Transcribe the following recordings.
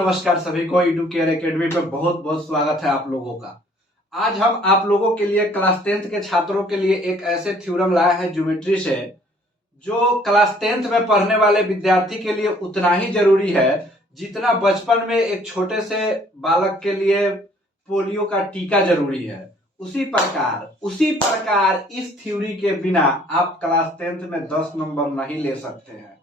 नमस्कार सभी को यूट्यूब केयर एकेडमी पे बहुत बहुत स्वागत है आप लोगों का। आज हम आप लोगों के लिए क्लास 10th के छात्रों के लिए एक ऐसे थ्योरम लाए हैं ज्योमेट्री से जो क्लास 10th में पढ़ने वाले विद्यार्थी के लिए उतना ही जरूरी है जितना बचपन में एक छोटे से बालक के लिए पोलियो का टीका जरूरी है। उसी प्रकार इस थ्योरी के बिना आप क्लास 10th में 10 नंबर नहीं ले सकते हैं।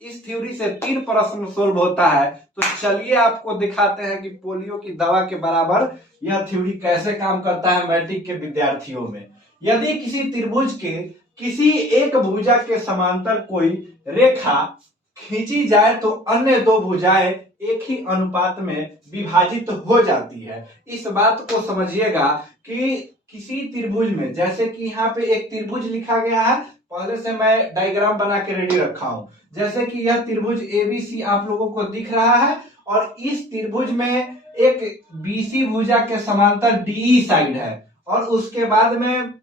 इस थ्योरी से 3 प्रश्न सोल्व होता है। तो चलिए आपको दिखाते हैं कि पोलियो की दवा के बराबर यह थ्योरी कैसे काम करता है मैट्रिक के विद्यार्थियों में। यदि किसी त्रिभुज के किसी एक भुजा के समांतर कोई रेखा खींची जाए तो अन्य दो भुजाएं एक ही अनुपात में विभाजित हो जाती है। इस बात को समझिएगा कि किसी त्रिभुज में, जैसे कि यहाँ पे एक त्रिभुज लिखा गया है, पहले से मैं डायग्राम बना के रेडी रखा हूं। जैसे कि यह त्रिभुज एबीसी आप लोगों को दिख रहा है और इस त्रिभुज में एक बीसी भुजा के समांतर डीई साइड है और उसके बाद में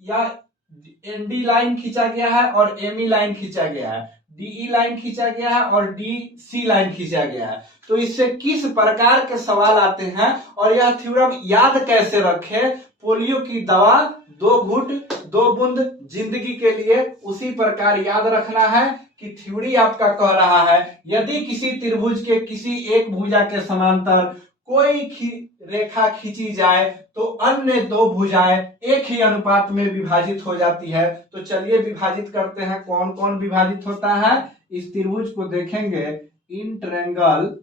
यह एनडी लाइन खींचा गया है और एमई लाइन खींचा गया है, डीई लाइन खींचा गया है और डीसी लाइन खींचा गया है। तो इससे किस प्रकार के सवाल आते हैं और यह थ्योरम याद कैसे रखें, पोलियो की दवा 2 घूंट 2 बूंद जिंदगी के लिए, उसी प्रकार याद रखना है कि थ्योरी आपका कह रहा है यदि किसी त्रिभुज के किसी एक भुजा के समांतर कोई रेखा खींची जाए तो अन्य दो भुजाएं एक ही अनुपात में विभाजित हो जाती है। तो चलिए विभाजित करते हैं। कौन कौन विभाजित होता है इस त्रिभुज को देखेंगे। इन ट्रायंगल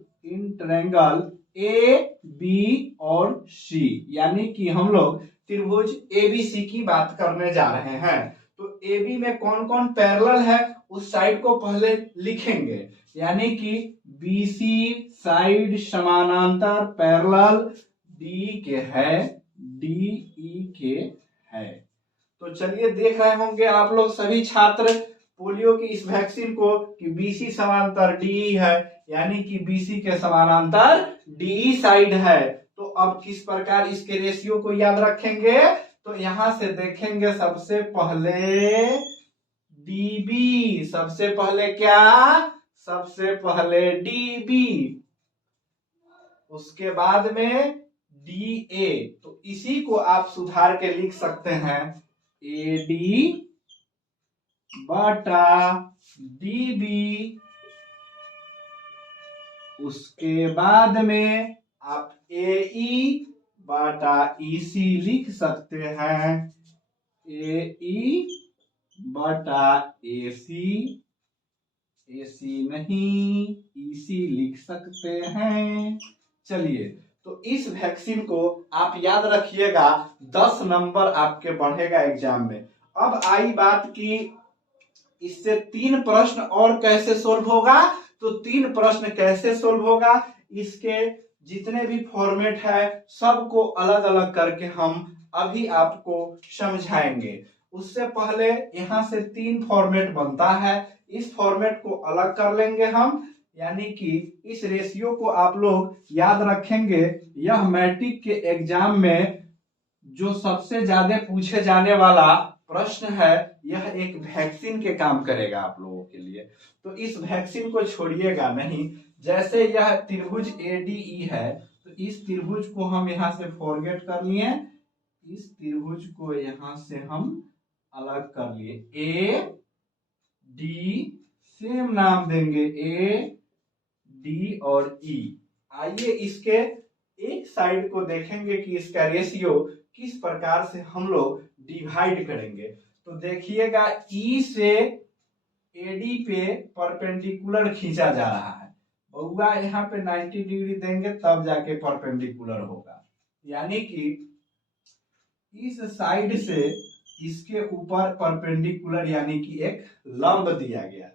ए बी और सी, यानी कि हम लोग त्रिभुज एबीसी की बात करने जा रहे हैं। तो एबी में कौन कौन पैरेलल है उस साइड को पहले लिखेंगे, यानी कि बीसी साइड समानांतर पैरेलल डी के है, डीई के है। तो चलिए देख रहे होंगे आप लोग सभी छात्र पोलियो की इस वैक्सीन को कि बीसी समांतर डीई है, यानी कि बीसी के समानांतर डीई साइड है। तो अब किस प्रकार इसके रेशियो को याद रखेंगे, तो यहां से देखेंगे सबसे पहले डीबी, सबसे पहले क्या, सबसे पहले डीबी, उसके बाद में डीए। तो इसी को आप सुधार के लिख सकते हैं एडी बटा डीबी। उसके बाद में आप एई बटा ईसी लिख सकते हैं, एई बटा एसी, एसी नहीं ईसी लिख सकते हैं। चलिए तो इस वैक्सीन को आप याद रखिएगा, 10 नंबर आपके बढ़ेगा एग्जाम में। अब आई बात की इससे 3 प्रश्न और कैसे सोल्व होगा। तो 3 प्रश्न कैसे सोल्व होगा, इसके जितने भी फॉर्मेट है सबको अलग अलग करके हम अभी आपको समझाएंगे। उससे पहले यहां से 3 फॉर्मेट बनता है, इस फॉर्मेट को अलग कर लेंगे हम, यानी कि इस रेशियो को आप लोग याद रखेंगे। यह मैट्रिक के एग्जाम में जो सबसे ज्यादा पूछे जाने वाला प्रश्न है, यह एक वैक्सीन के काम करेगा आप लोगों के लिए। तो इस वैक्सीन को छोड़िएगा नहीं। जैसे यह त्रिभुज एडीई है तो इस त्रिभुज को हम यहां से फॉरगेट कर लिए, इस त्रिभुज को यहां से हम अलग कर लिए, ए डी सेम नाम देंगे, ए डी और ई। आइए इसके एक साइड को देखेंगे कि इसका रेशियो किस प्रकार से हम लोग डिवाइड करेंगे। तो देखिएगा ई से एडी पे परपेंडिकुलर खींचा जा रहा है, बउआ यहाँ पे 90 डिग्री देंगे तब जाके परपेंडिकुलर होगा, यानी कि इस साइड से इसके ऊपर परपेंडिकुलर यानी कि एक लंब दिया गया।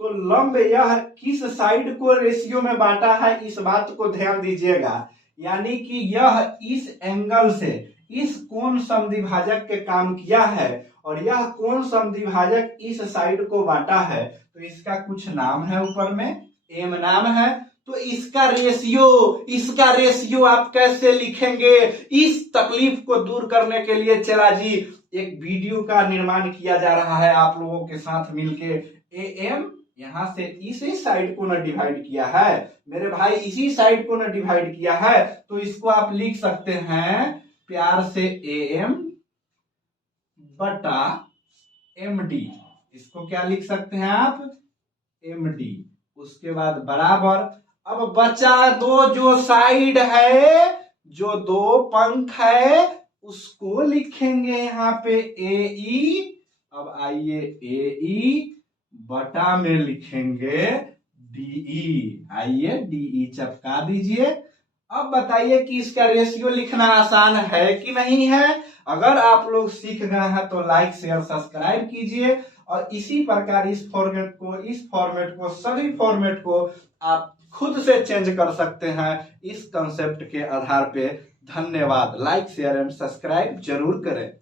तो लंब यह किस साइड को रेशियो में बांटा है इस बात को ध्यान दीजिएगा, यानी कि यह इस एंगल से इस कोण समद्विभाजक के काम किया है और यह कोण समद्विभाजक इस साइड को बांटा है। तो इसका कुछ नाम है, ऊपर में एम नाम है। तो इसका रेशियो आप कैसे लिखेंगे, इस तकलीफ को दूर करने के लिए चला जी एक वीडियो का निर्माण किया जा रहा है आप लोगों के साथ मिलके। एम यहां से इसी साइड को ना डिवाइड किया है मेरे भाई, इसी साइड को ना डिवाइड किया है, तो इसको आप लिख सकते हैं प्यार से AM बटा MD। इसको क्या लिख सकते हैं आप, MD। उसके बाद बराबर, अब बचा दो जो साइड है, जो दो पंख है, उसको लिखेंगे यहाँ पे AE। अब आइए AE बटा में लिखेंगे DE। आइए DE चपका दीजिए। अब बताइए कि इसका रेशियो लिखना आसान है कि नहीं है। अगर आप लोग सीख गए हैं तो लाइक शेयर सब्सक्राइब कीजिए, और इसी प्रकार इस फॉर्मेट को सभी फॉर्मेट को आप खुद से चेंज कर सकते हैं इस कंसेप्ट के आधार पे। धन्यवाद। लाइक शेयर एंड सब्सक्राइब जरूर करें।